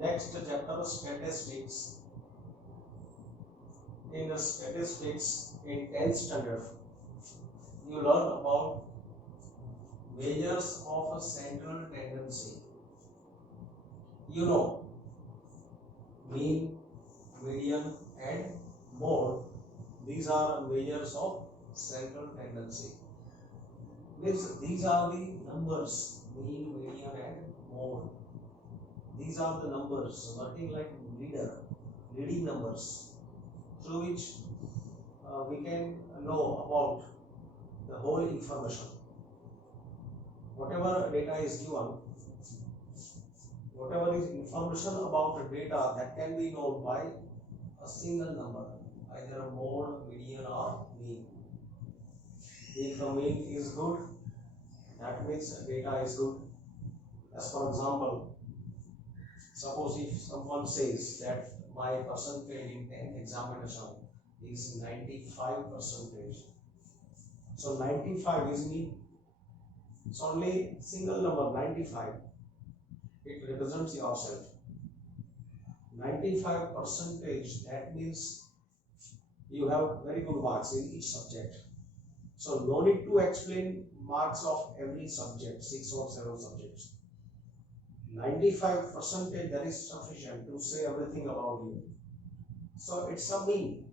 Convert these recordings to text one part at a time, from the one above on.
Next chapter, statistics. In the statistics in 10th standard, you learn about measures of a central tendency. You know, mean, median and mode. These are measures of central tendency. Means these are the numbers, mean, median and mode. These are the numbers working like leading numbers, through which we can know about the whole information. Whatever data is given, whatever is information about the data, that can be known by a single number, either a mode, median or mean. If the mean is good, that means data is good. As for example, suppose if someone says that my percentage in 10th examination is 95%. So 95 is mean. It's only single number 95. It represents yourself. 95%, that means you have very good marks in each subject. So no need to explain marks of every subject, 6 or 7 subjects. 95%, that is sufficient to say everything about you. So it's a mean.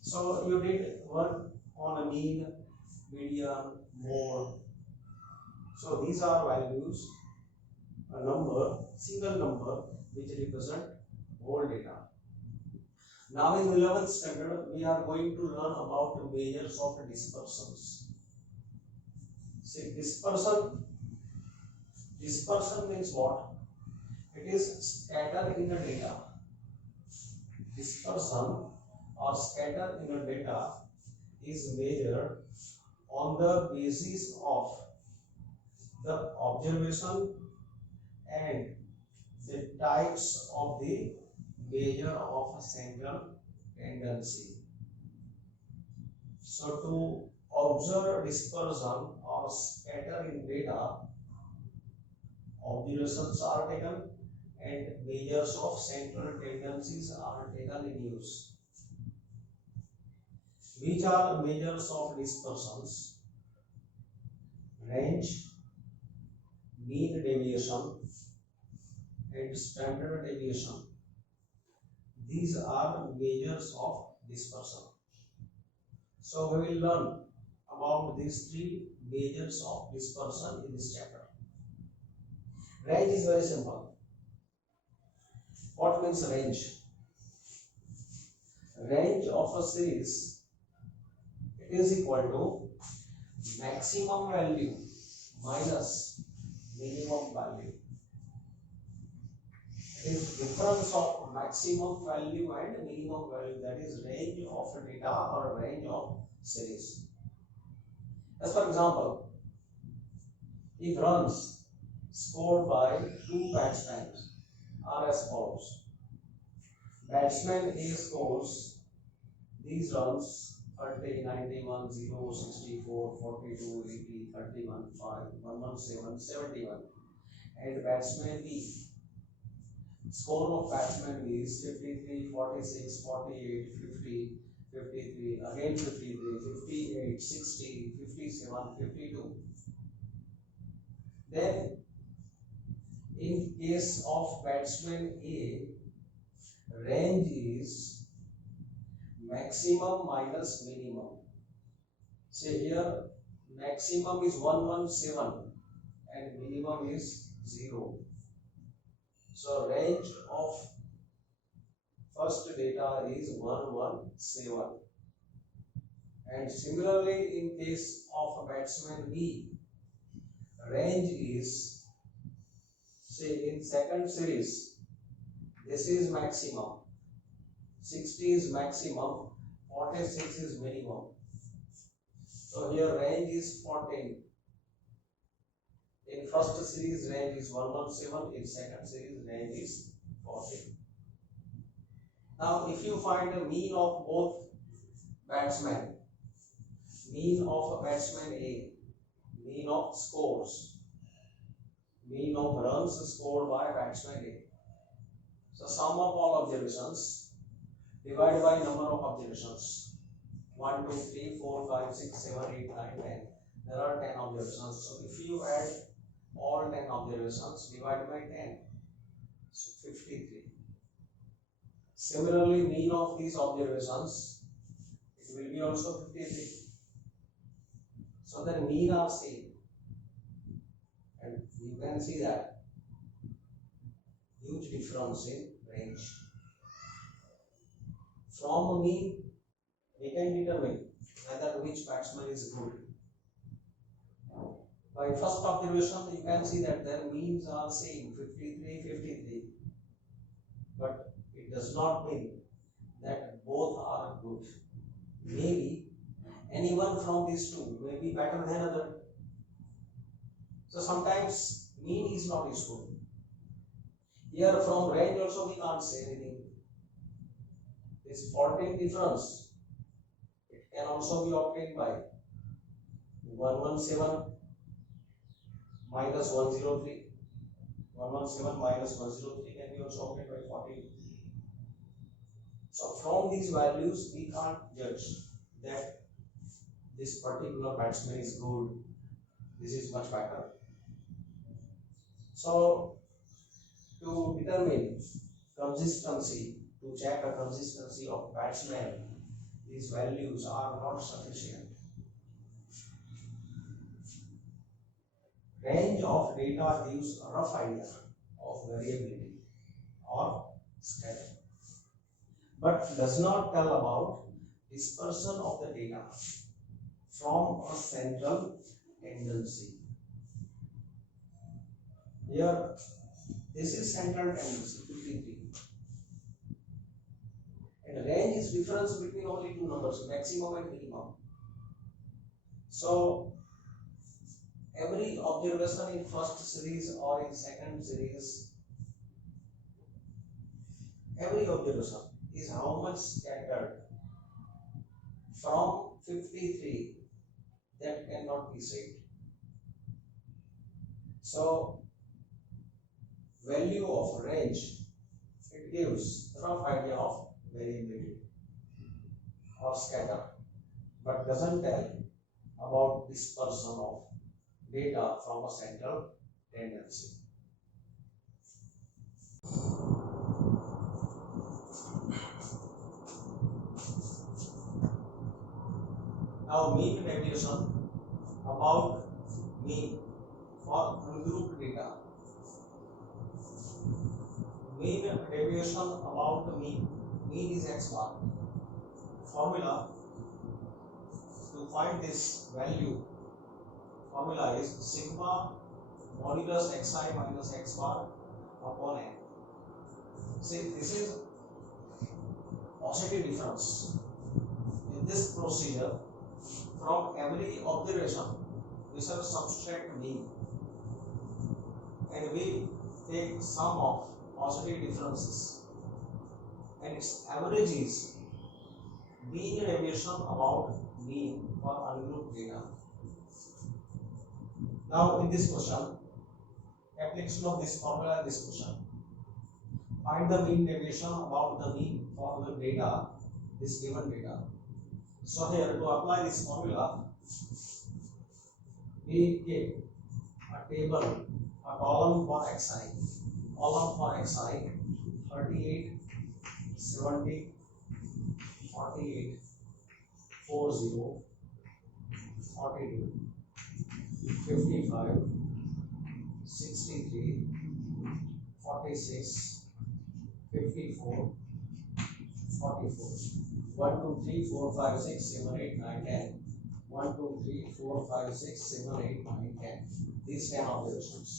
So you did work on a mean, median, mode. So these are values, a number, single number, which represent whole data. Now in 11th standard, we are going to learn about measures of dispersions. See, dispersion means what? It is scatter in the data. Dispersion or scatter in the data is measured on the basis of the observation and the types of the measure of a central tendency. So to observe dispersion or scatter in data, observations are taken and measures of central tendencies are taken in use. Which are measures of dispersions? Range, mean deviation and standard deviation. These are measures of dispersion. So we will learn about these 3 measures of dispersion in this chapter. Range is very simple. What means range? Range of a series, it is equal to maximum value minus minimum value. It is difference of maximum value and minimum value, that is range of data or range of series. As for example, if runs scored by 2 batsmen are as follows. Batsman A scores these runs 30, 91, 0, 64, 42, 80, 31, 5, 117, 71. And batsman B, score of batsman B is 53, 46, 48, 50, 53, again 53, 58, 60, 57, 52. Then in case of batsman A, range is maximum minus minimum. Say here maximum is 117 and minimum is 0. So range of first data is 117. And similarly in case of batsman B, range is, say in second series, this is maximum, 60 is maximum, 46 is minimum. So here range is 14. In first series range is 117, in second series range is 14. Now if you find a mean of both batsmen, mean of batsman A, mean of scores, mean of runs scored by batsman A. So sum of all observations divided by number of observations. 1, 2, 3, 4, 5, 6, 7, 8, 9, 10. There are 10 observations. So if you add all 10 observations divided by 10, so 53. Similarly, mean of these observations, it will be also 53. So the mean are same. And you can see that huge difference in range. From a mean, we can determine whether which batsman is good. By first observation, you can see that their means are same, 53, 53. But it does not mean that both are good. Maybe anyone from these two may be better than other. So sometimes mean is not useful. Here from range also we can't say anything. This 14 difference, it can also be obtained by 117 minus 103. 117 minus 103 can be also obtained by 14. So from these values we can't judge that this particular batsman is good, this is much better. So to determine consistency, to check the consistency of batsman, these values are not sufficient. Range of data gives a rough idea of variability or scatter, but does not tell about dispersion of the data from a central tendency. Here, this is central tendency, 53. And range is difference between only two numbers, maximum and minimum. So, every observation in first series or in second series, every observation is how much scattered from 53, that cannot be said. So, value of range, it gives a rough idea of variability or scatter, but doesn't tell about dispersion of data from a central tendency. Now mean deviation about mean for ungrouped data. Mean deviation about the mean is x bar. Formula to find this value, formula is sigma modulus xi minus x bar upon n. See, this is positive difference. In this procedure, from every observation, we shall subtract mean and we take sum of positive differences, and its average is mean deviation about mean for ungrouped data. Now in this question, application of this formula in this question, find the mean deviation about the mean for the data, this given data. So here to apply this formula, we take a table, a column for xi, 38, 70, 48, 40, 42, 55, 63, 46, 54, 44. 1, 2, 3, 4, 5, 6, 7, 8, 9, 10. 1, 2, 3, 4, 5, 6, 7, 8, 9, 10. These 10 observations.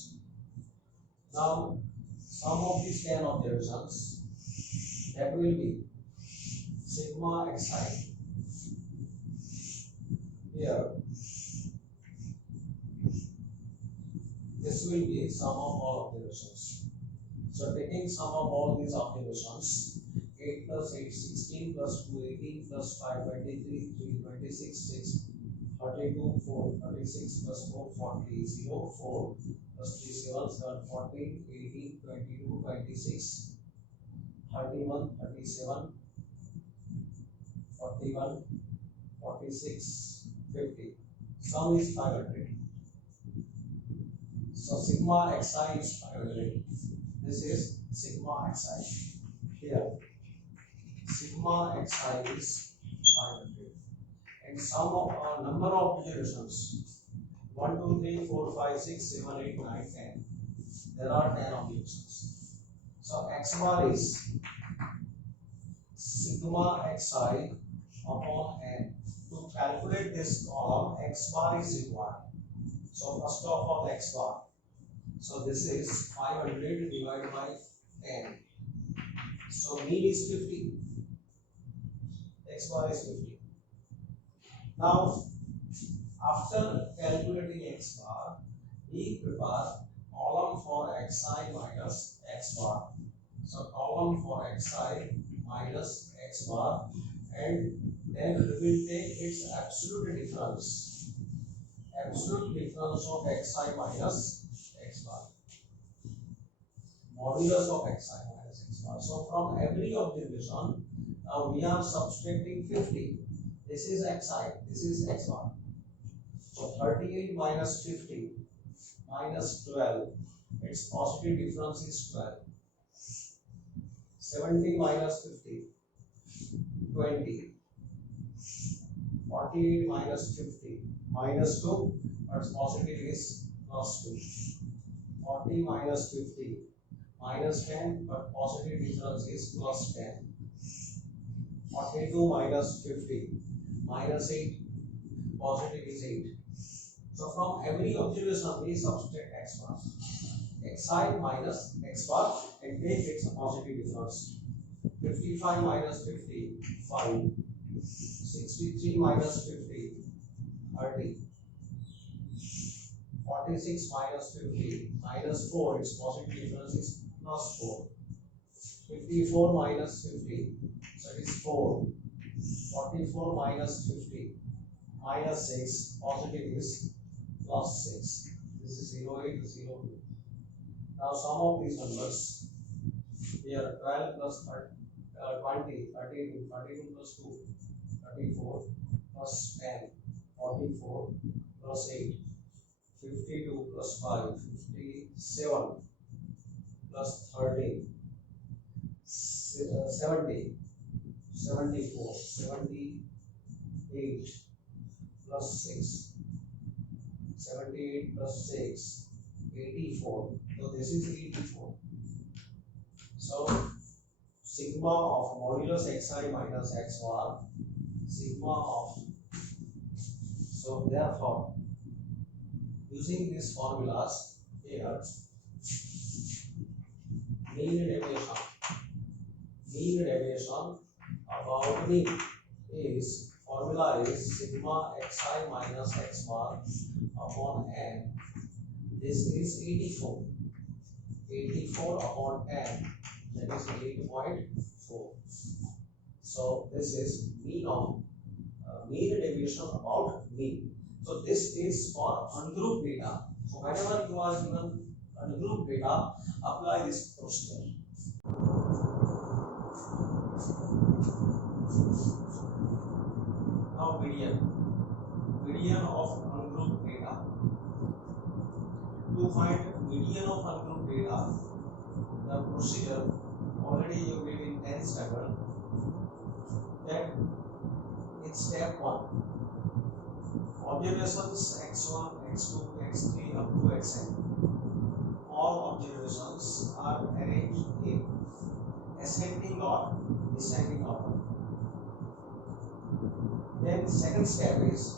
Now, sum of these 10 observations, that will be sigma xi. Here, this will be sum of all observations. So, taking sum of all these observations, 8 plus 8, 16 plus 2, 18 plus 5, 23, 3, 26, 6, 32, 4, 36 plus 4, 40, 0, 4 plus 3, 7, 7, 14, 18, 22, 26, 31, 37, 41, 46, 50. Sum is 500. So sigma xi is 500. This is sigma xi. Here, sigma xi is 500. And sum of number of observations 1, 2, 3, 4, 5, 6, 7, 8, 9, 10. There are 10 observations. So x bar is sigma xi upon n. To calculate this column, x bar is required. So first of all, x bar. So this is 500 divided by 10. So mean is 50. X bar is 50. Now, after calculating x bar, we prepare column for xi minus x bar. So column for xi minus x bar, and then we will take its absolute difference. Absolute difference of xi minus x bar. Modulus of xi minus x bar. So from every observation, now we are subtracting 50. This is xi, this is x bar. So 38 minus 50 minus 12, its positive difference is 12. 70 minus 50, 20. 48 minus 50, minus 2, but positive is plus 2. 40 minus 50, minus 10, but positive difference is plus 10. 42 minus 50, minus 8, positive is 8. So from every observation we subtract x bar. Xi minus x bar and take its positive difference. 55 minus 50, 5. 63 minus 50, 30. 46 minus 50, minus 4, its positive difference is plus 4. 54 minus 50, so it is 4. 44 minus 50, minus 6, positive is plus 6. This is 08, 02. Now sum of these numbers, here 12 plus 20, 32, 32 plus 2, 34 plus 10, 44 plus 8, 52 plus 5, 57 plus 13, 70, 74, 78 plus 6, 78 plus 6, 84. So this is 84. So sigma of modulus xi minus x bar, sigma of, so therefore using these formulas here, mean deviation about mean is, formula is sigma xi minus x bar upon n. This is 84. 84 upon 10, that is 8.4. So this is mean of mean deviation about mean. So this is for ungrouped data. So whenever you are given ungrouped data, apply this procedure. Now median of ungrouped data. To find median of ungrouped data, the procedure already you did in 10th standard. That in step 1, observations x1, x2, x3 up to xn. All observations are arranged in ascending or descending order. Then second step is,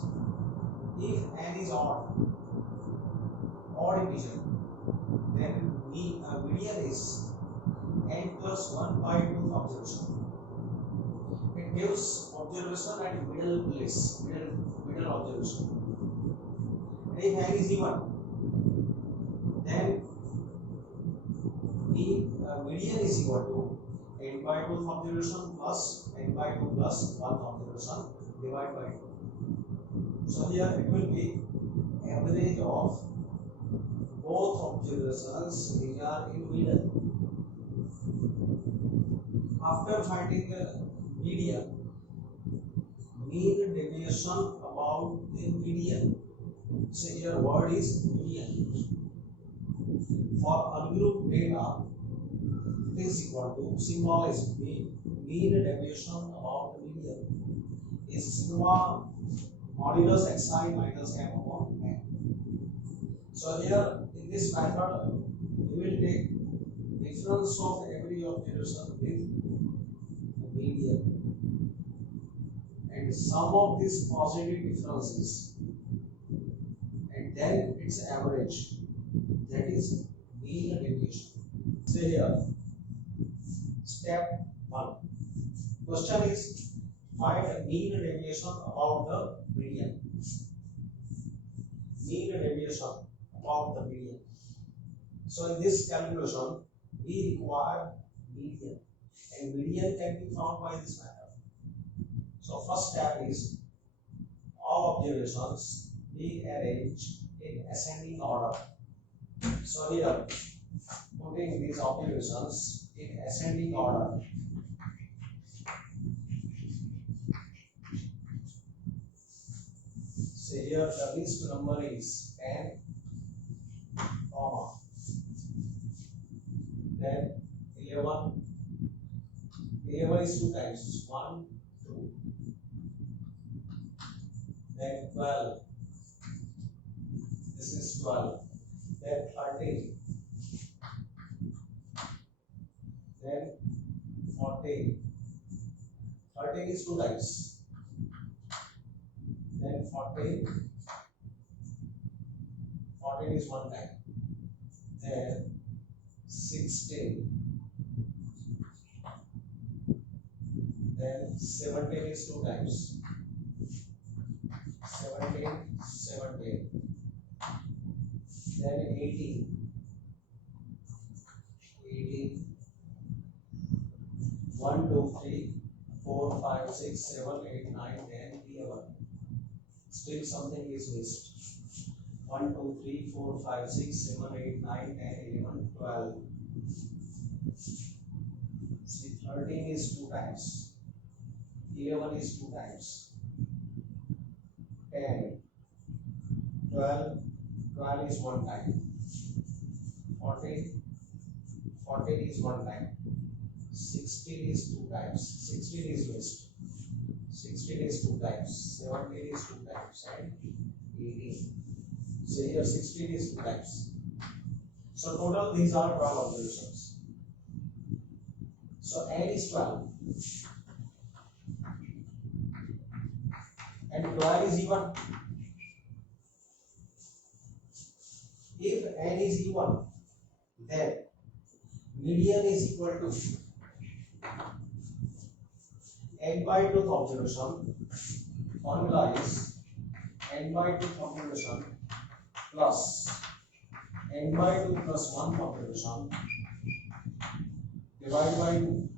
if n is odd integer, then median is n plus 1 by 2 observation. It gives observation at middle place, middle observation. And if n is even, then median is equal to n by 2 observation plus n by 2 plus 1 observation divided by 2. So here it will be average of both observations which are in middle. After finding the median, mean deviation about the median. So here word is median. For ungrouped data, it is equal to sigma is mean deviation about the median is sigma modulus xi minus m upon n. So here in this method, we will take difference of every observation with median and sum of these positive differences and then its average, that is mean deviation. So here step 1. Question is find mean deviation about the median. Mean deviation about the median. So in this calculation, we require median, and median can be found by this method. So first step is all observations be arranged in ascending order. So here, putting these observations in ascending order. So here the least number is 10, comma, then 11. 11 is 2 times 1, 2, then 12. This is 12. Then 13. Then 14. 13 is 2 times. Then 14. 14 is 1 time. Then 16. Then 17 is 2 times. 17, 17. Then 18. 18. 1, 2, 3, 4, 5, 6, 7, 8, 9, 10, 11. Still something is missed. 1, 2, 3, 4, 5, 6, 7, 8, 9, 10, 11, 12. See, 13 is 2 times. 11 is 2 times. 10, 12, 12 is 1 time. 14, 14 is 1 time. 16 is 2 times. 16 is missed. 16 is 2 times. 17 is 2 times. And 18. So here 16 is 2 times. So total these are 12 observations. So n is 12. And 12 is even. If n is even, then median is equal to n by 2th observation. Formula is n by 2th observation plus n by 2 plus 1 observation divided by 2.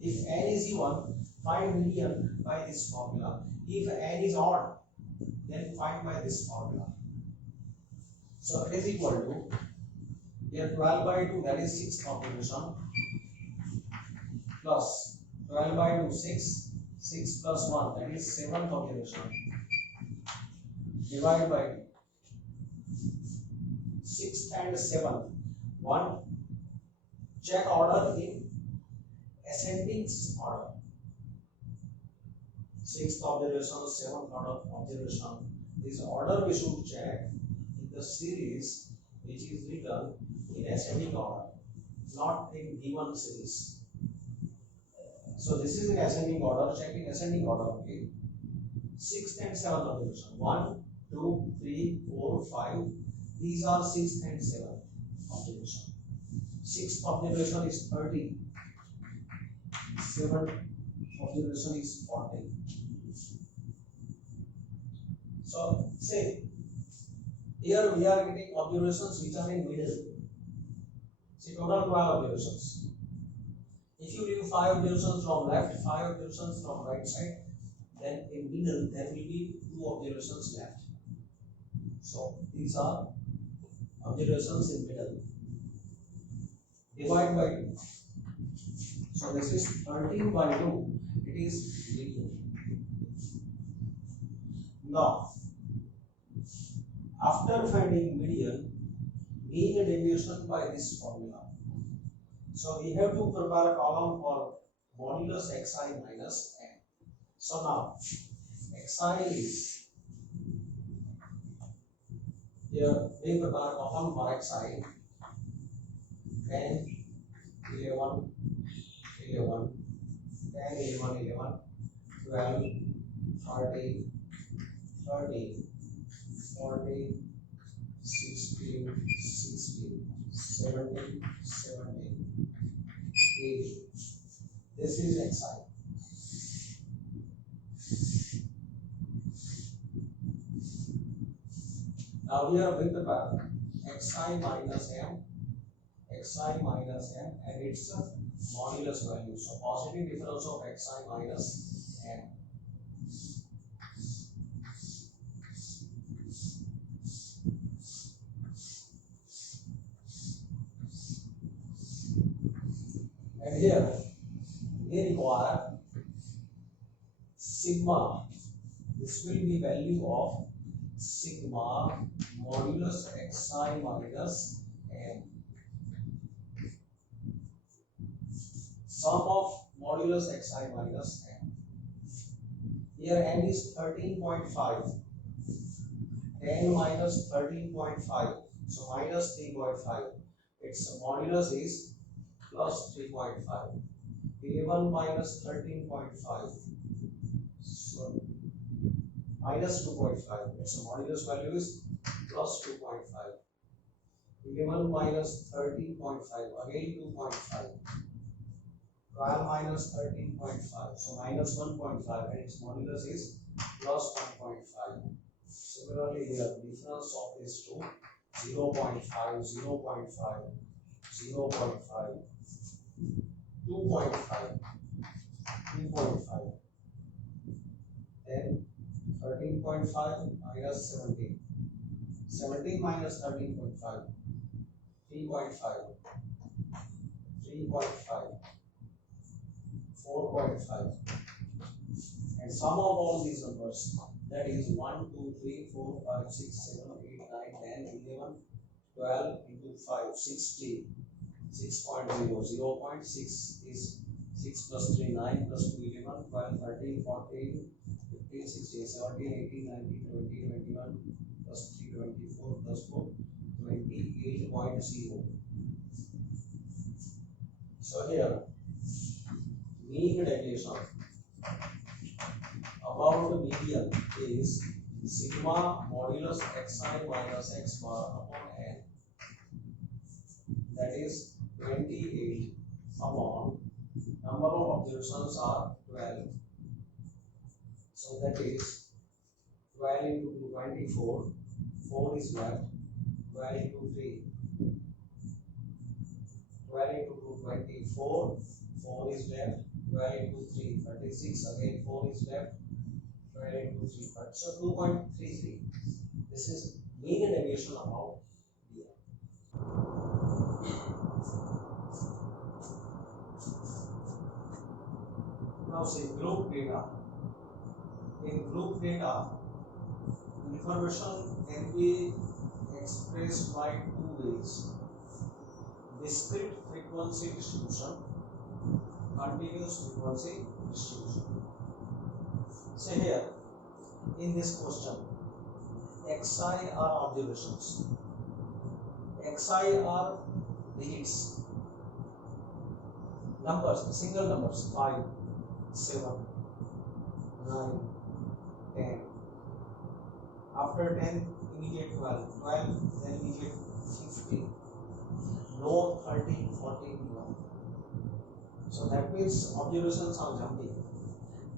If n is even, find median by this formula. If n is odd, then find by this formula. So it is equal to here 12 by 2, that is 6th observation, plus 12 by 2, 6, 6 plus 1, that is 7th observation, divide by 6th and 7th. 1, check order in ascending order. 6th observation, 7th order observation. This order we should check in the series which is written in ascending order, not in given series. So this is in ascending order, check in ascending order. Okay. 6th and 7th observation. 1, 2, 3, 4, 5. These are 6th and 7th observation. 6th observation is 30. 7th observation is 40. So say here we are getting observations which are in middle. See, total 12 observations. If you leave 5 observations from left, 5 observations from right side, then in middle there will be 2 observations left. So these are observations in middle. Divide by 2. So this is 13 by 2. It is median. Now, after finding median, mean deviation by this formula. So we have to prepare a column for modulus xi minus n. So now xi is here. We prepare a column for xi 10, 11, 11, 10, 11, 11, 12, 13, 13, 14, 16, 16, 17, 17, 18. This is xi. Now here with the pattern xi minus m, and its modulus value. So positive difference of xi minus m. And here we require sigma. This will be value of sigma modulus xi minus m. Sum of modulus xi minus m. Here n is 13.5. 10 minus 13.5. So minus 3.5. Its modulus is plus 3.5. 11 minus 13.5. So minus 2.5. Its modulus value is plus 2.5. 11 minus 13.5. Again 2.5. 12 minus 13.5. So minus 1.5. And its modulus is plus 1.5. Similarly, here difference of these two 0.5, 0.5, 0.5, 2.5, 2.5, then 13.5 minus 17, 17 minus 13.5, 3.5, 3.5, 4.5, and sum of all these numbers, that is 1, 2, 3, 4, 5, 6, 7, 8, 9, 10, 11, 12 into 5, 60, 6.0, 0.6 is 6 plus 3, 9 plus 2, 11, 12, 13, 14, 15, 16, 17, 18, 19, 20, 21, plus 3, 24, plus 4, 28.0. So here, mean deviation about the median is sigma modulus xi minus x bar upon n. That is 28 upon number of observations are 12. So that is 12 into 24, 4 is left, 12 into 3, 12 into 24, 4 is left, 12 into 3, 36, again 4 is left, 12 into 3, so 2.33. This is mean deviation about here. Now say group data. In group data, information can be expressed by two ways: discrete frequency distribution, continuous frequency distribution. So here in this question, xi are observations, xi are digits, numbers, single numbers, 5, 7, 9, 10. After 10, immediate 12, 12, then immediate 15. No 13, 14, 12. So that means observations are jumping.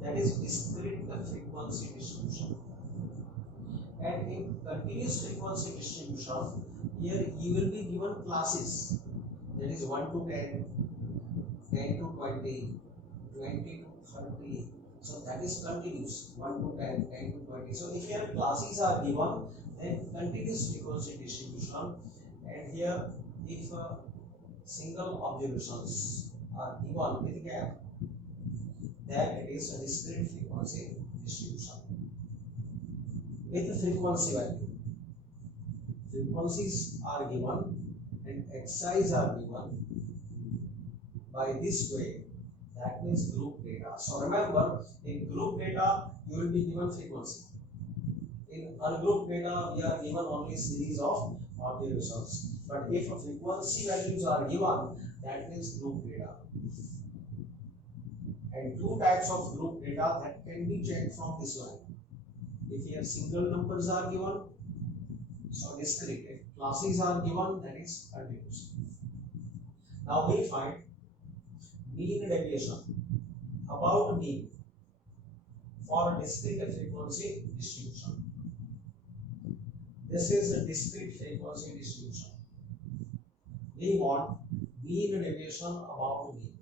That is discrete frequency distribution. And in continuous frequency distribution, here you will be given classes. That is 1 to 10, 10 to 20, 20 to 30. So that is continuous, 1 to 10, 10 to 20. So if here classes are given, then continuous frequency distribution. And here if single observations, are given with gap, then it is a discrete frequency distribution with the frequency value. Frequencies are given and xi's are given by this way. That means group data. So remember, in group data you will be given frequency. In ungroup data we are given only series of observations. But if frequency values are given, that means group data. And two types of group data that can be checked from this line. If here single numbers are given, so discrete. If classes are given, that is continuous. Now we find mean deviation about mean for a discrete frequency distribution. This is a discrete frequency distribution. We want mean deviation about mean.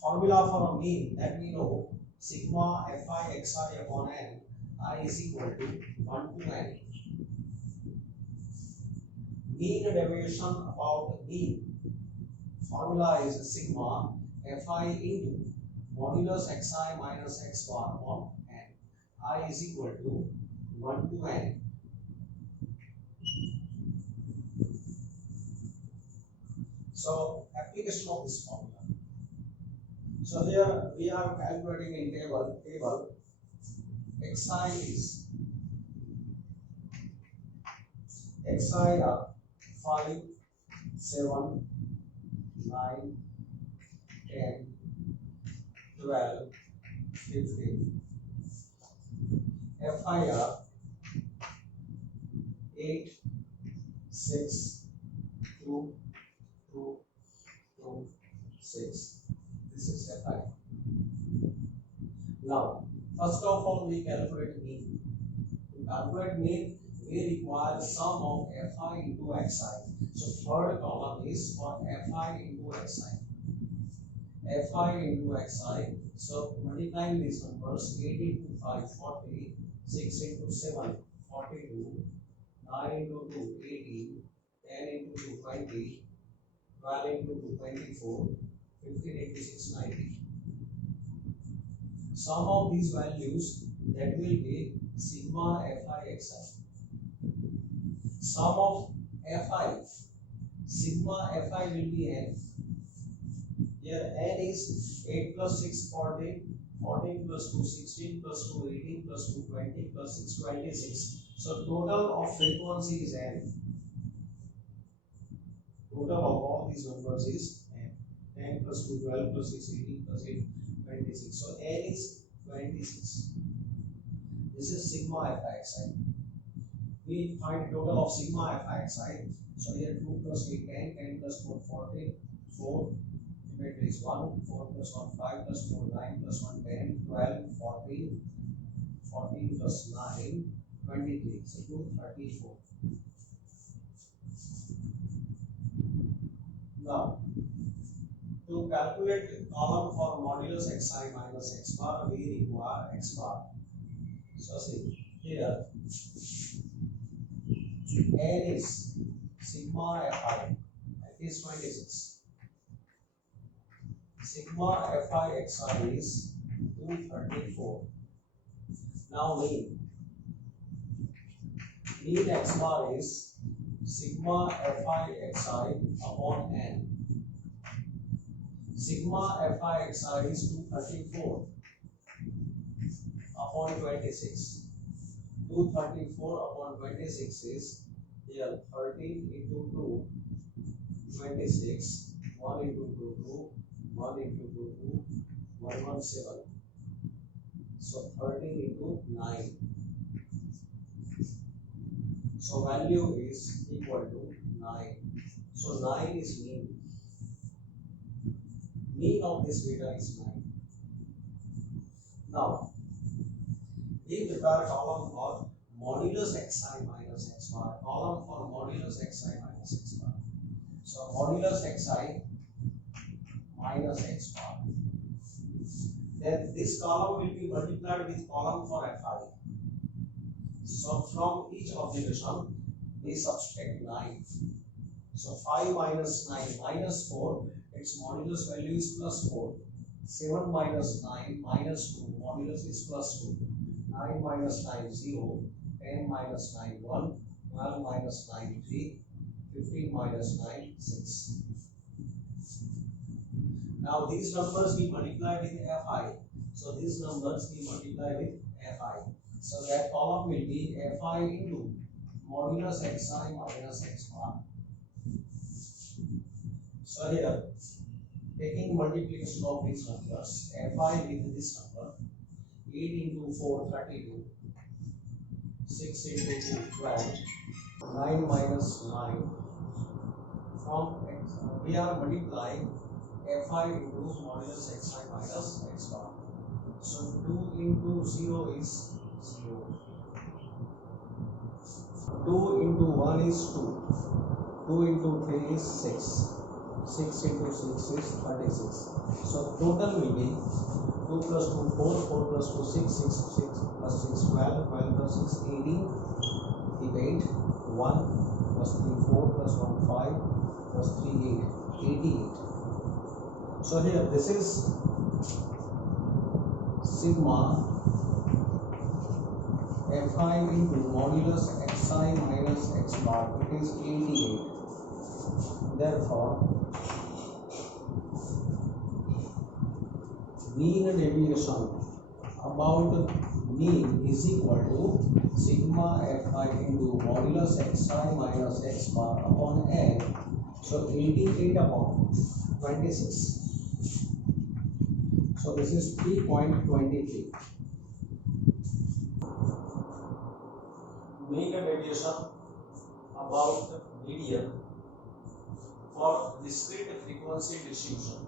Formula for a mean that we know, sigma fi xi upon n, I is equal to 1 to n. Mean deviation about mean formula is sigma fi into modulus xi minus x bar upon n. I is equal to 1 to n. So application of this formula. So here we are calculating in table xi is xi are 5, 7, 9, 10, 12, 15. Fi are 8, 6, 2, 2, 2, 6. This is Fi. Now, first of all, we calculate mean. To calculate mean, we require sum of Fi into Xi. So, third column is for Fi into Xi. Fi into Xi. So, multiplying these numbers, 8 into 5, 40, 6 into 7, 42, 9 into 2, 18, 10 into 2, 20, 12 into 2, 24, 15 into 6, 90. Sum of these values, that will be sigma Fi xi. Sum of Fi, sigma Fi will be n. Here n is 8 plus 6, 14, 14 plus 2, 16 plus 2, 18 plus 2, 20 plus 6, 26. So total of frequency is n. Total of all these numbers is n. 10 plus 2, 12 plus 6, 18 plus 8, 26. So n is 26. This is sigma Fi xi. We find total of sigma Fi xi. So here 2 plus 8, 10, 10 plus 4, 14, 4. Symmetry is 1, 4 plus 1, 5 plus 4, 9 plus 1, 10, 12, 14, 14 plus 9, 23. So 234. Now, to calculate column for modulus xi minus x bar, we require x bar. So see, here n is sigma Fi, that is 26. Sigma Fi xi is 234. Now mean x bar is sigma Fi xi upon n. Sigma Fi xi is 234 upon 26. 234 upon 26 is here 13 into 2, 26, 1 into 2, 2, 1 into 2, 2, 117. So 13 into 9. So value is equal to 9. So 9 is mean. Mean of this data is 9. Now, we prepare column for modulus xi minus x bar. Column for modulus xi minus x bar. So modulus xi minus x bar. Then this column will be multiplied with column for Fi. So from each observation, we subtract 9. So 5 minus 9 minus 4. its modulus value is plus 4. 7 minus 9 minus 2, modulus is plus 2. 9 minus 9, 0. 10 minus 9, 1. 12 minus 9, 3. 15 minus 9, 6. Now these numbers we multiply with Fi. So these numbers we multiply with Fi. So that column will be Fi into modulus xi minus x bar. So here, taking multiplication of these numbers, Fi with this number, 8 into 4, 32, 6 into 2, 12, 9 minus 9, from x, we are multiplying Fi into modulus xi minus x bar. So 2 into 0 is 0. 2 into 1 is 2. 2 into 3 is 6. 6 into 6 is 36. So total will be 2 plus 2 4, 4 plus 2 6, 6 6 plus 6 12, 12 plus 6 18, keep 8, 1 plus 3 4 plus 1 5 plus 3 8, 88. So here this is sigma Fi into modulus xi minus x bar, it is 88. Therefore mean deviation about mean is equal to sigma Fi into modulus xi minus x bar upon n. So 88 upon 26. So this is 3.23. Mean deviation about median for discrete frequency distribution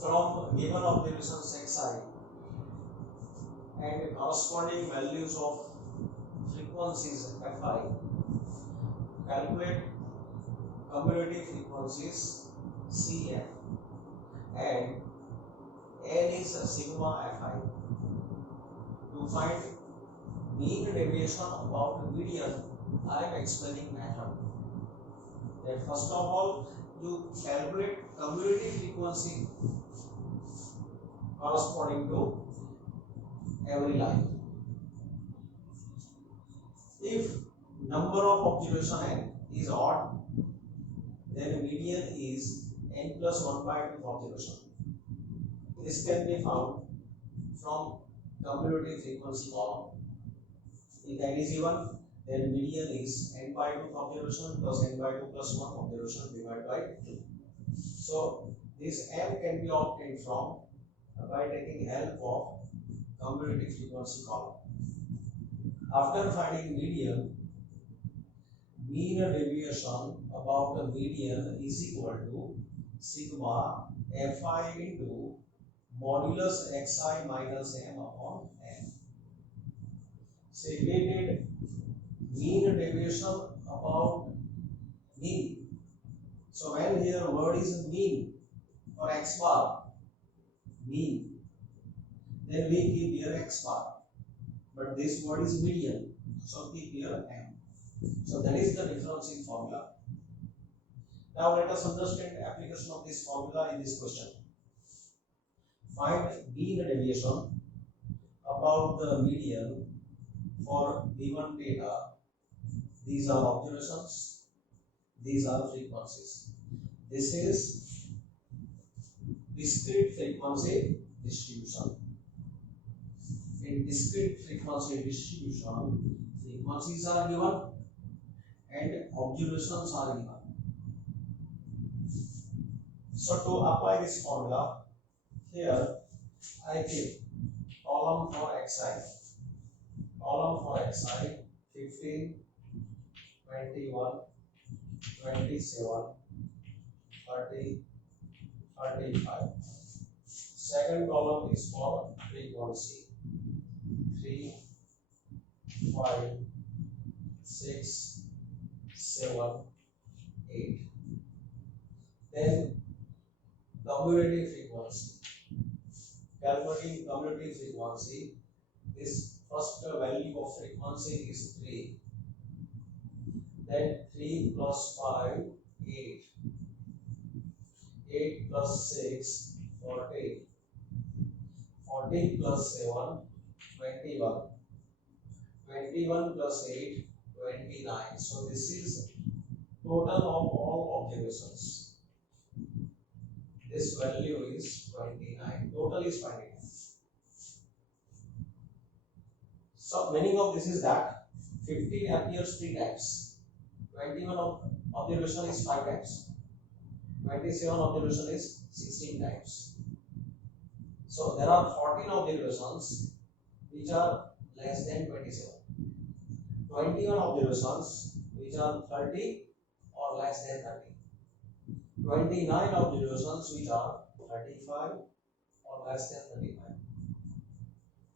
from given observations xi and corresponding values of frequencies fi. Calculate cumulative frequencies Cf and N is sigma fi. To find mean deviation about median, I am explaining method. That first of all, you calculate cumulative frequency corresponding to every line. If number of observation n is odd, then median is n plus 1 by 2 observation. This can be found from cumulative frequency column. If n is even, then median is n by 2 observation plus n by 2 plus 1 observation divided by 2. So this m can be obtained from by taking help of cumulative frequency column. After finding median, mean deviation about the median is equal to sigma fi into modulus xi minus m upon n. So we did mean deviation about mean. So when here word is mean for x bar, mean, then we keep here x bar. But this word is median, so keep here m. So that is the difference in formula. Now let us understand the application of this formula in this question. Find mean deviation about the median for given data. These are observations, these are frequencies. This is discrete frequency distribution. In discrete frequency distribution, frequencies are given and observations are given. So to apply this formula, here I give column for xi, 15, 21, 27, 30, 35. Second column is for frequency, 3, 5, 6, 7, 8. Then cumulative frequency. Calculating cumulative frequency, this first value of frequency is 3. Then 3 plus 5 8 plus 6, 14. 14 plus 7, 21. 21 plus 8, 29. So this is total of all observations. This value is 29. Total is 29. So meaning of this is that 15 appears 3 times. 21 of observation is 5 times. 27 observation is 16 times. So there are 14 observations which are less than 27. 21 observations which are 30 or less than 30. 29 observations which are 35 or less than 35.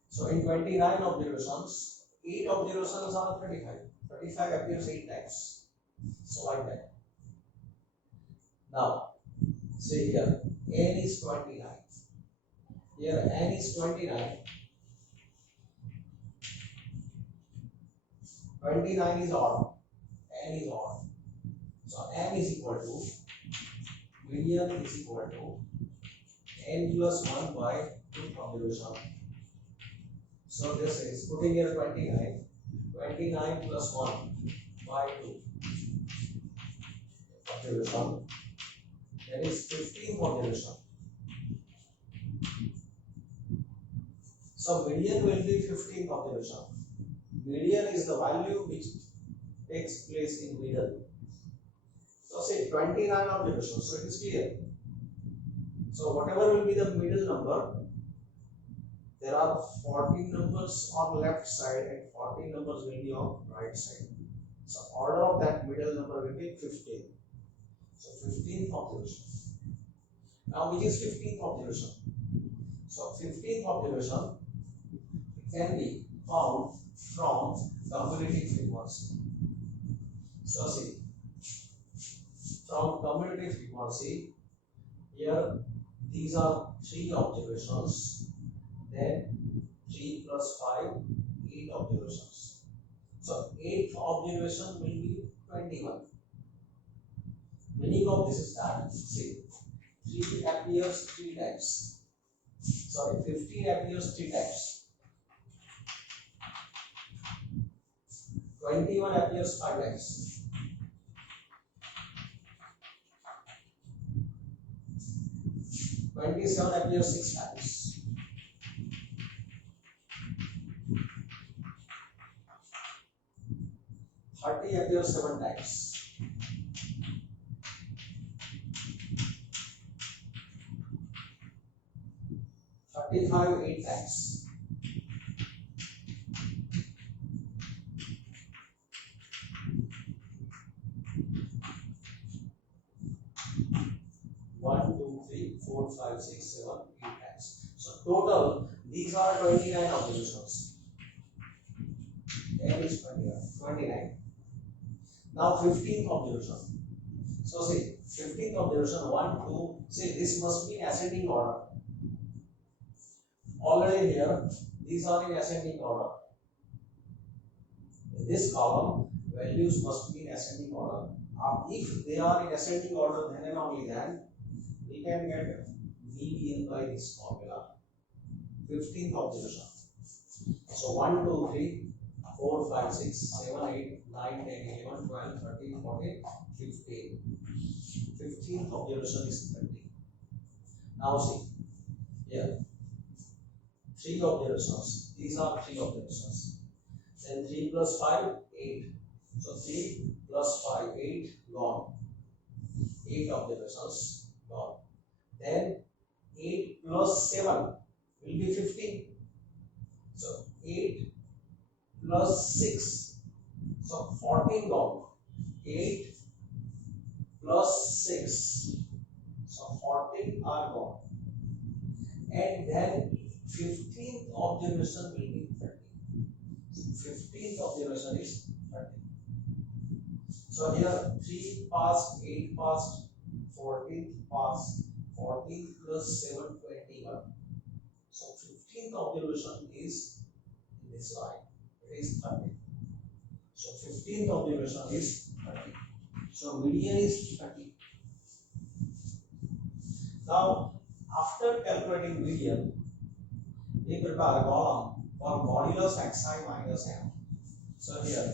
So in 29 observations, 8 observations are 35. 35 appears 8 times. So like that. Now, see here, n is 29. Here n is 29. 29 is odd. N is odd. So n is equal to median is equal to n plus 1 by 2 observation. So this is putting here 29. 29 plus 1 by 2 observation. That is 15 observation. So median will be 15 observation. Median is the value which takes place in middle. So say 29 observations, so it is clear. So whatever will be the middle number, there are 14 numbers on left side and 14 numbers will be on right side. So order of that middle number will be 15. So 15th observation. Now which is 15th observation? So 15th observation can be found from cumulative frequency. So see, from cumulative frequency, here these are 3 observations, then 3 plus 5, 8 observations. So 8th observation will be 21. Meaning of this is that, see, 3 appears 3 times. Sorry, 15 appears 3 times. 21 appears 5 times. 27 appears 6 times. 30 appears 7 times. 35 8 times. 1, 2, 3, 4, 5, 6, 7, 8 times. So total, these are 29 observations. N is 29. Now 15th observation. So see, 15th observation 1, 2, see this must be in ascending order. Already here, these are in ascending order. In this column, values must be in ascending order. If they are in ascending order, then and only then we can get median by this formula. 15th observation. So 1, 2, 3, 4, 5, 6, 7, 8, 9, 10, 11, 12, 13, 14, 15. 15th observation is 30. Now see, here, 3 observations. These are 3 observations. Then 3 plus 5, 8. So 3 plus 5, 8, gone. 8 observations, gone. Then 8 plus 7 will be 15. So 8 plus 6. So 14 gone. 8 plus 6. So 14 are gone. And then 15th observation will be 30. 15th observation is 30. So here 3 passed, 8 passed, 14th passed, 14th plus 7, 21. So 15th observation is in this line. It is 30. So 15th observation is 30. So median is 30. Now, after calculating median, we prepare a column for modulus xi minus m. So here,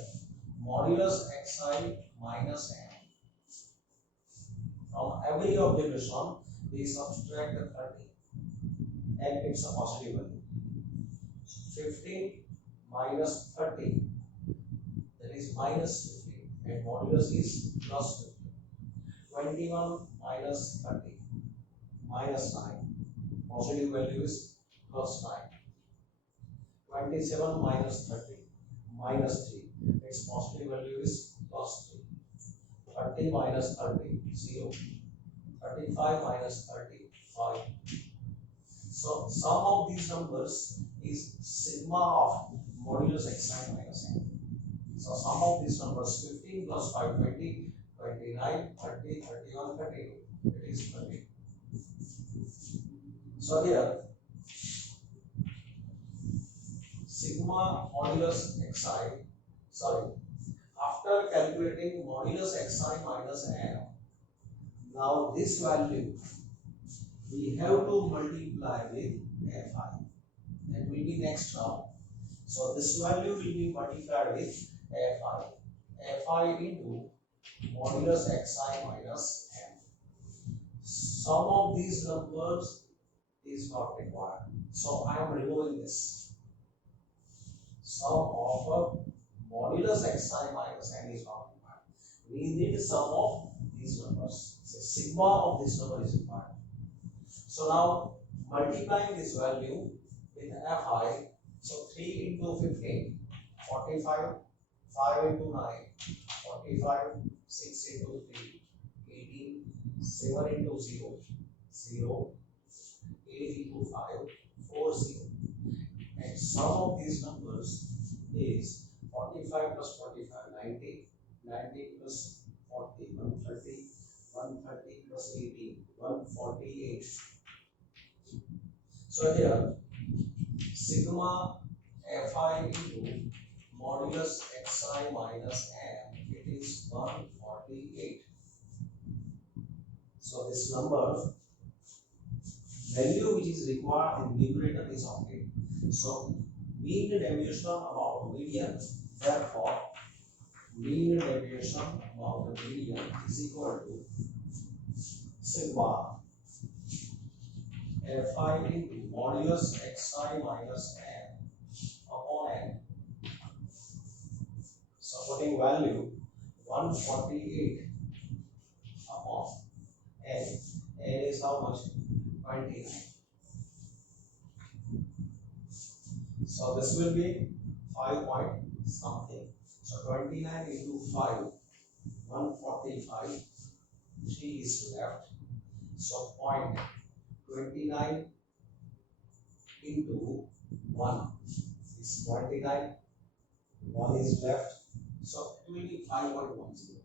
modulus xi minus m. From every observation, we subtract 30 and it's a positive value. 15 minus 30, that is minus 15, and modulus is plus 15. 21 minus 30, minus 9, positive value is plus 9. 27 minus 30, minus 3, its positive value is plus 3. 30 minus 30, 0. 35 minus 30, 5. So sum of these numbers is sigma of modulus xi minus m. So sum of these numbers 15 plus 5, 20, 29, 30, 31, 32. It is 30. So here sigma modulus xi, sorry, after calculating modulus xi minus m, now this value we have to multiply with fi. That will be next term. So this value will be multiplied with fi. Fi into modulus xi minus m. Sum of these numbers is not required. So I am removing this. Sum of modulus xi minus m is not required. We need sum of these numbers. So sigma of this number is required. So now multiplying this value with fi, so 3 into 15, 45, 5 into 9, 45, 6 into 3, 18, 7 into 0, 0, 8 into 5, 4, 0. And sum of these numbers is 45 plus 45, 90, 90 plus 40, 130, 130 plus 18, 148. So here, sigma fi into modulus xi minus m, it is 148. So this number, value which is required in numerator is okay. So mean deviation about median, therefore mean deviation about the median is equal to sigma fi into modulus xi minus m upon n. So putting value 148 upon n. N is how much? 29. So this will be 5 point something. So 29 into 5, 145. 3 is left. So point 29 into 1 is 29. 1 is left. So it will be 5.10.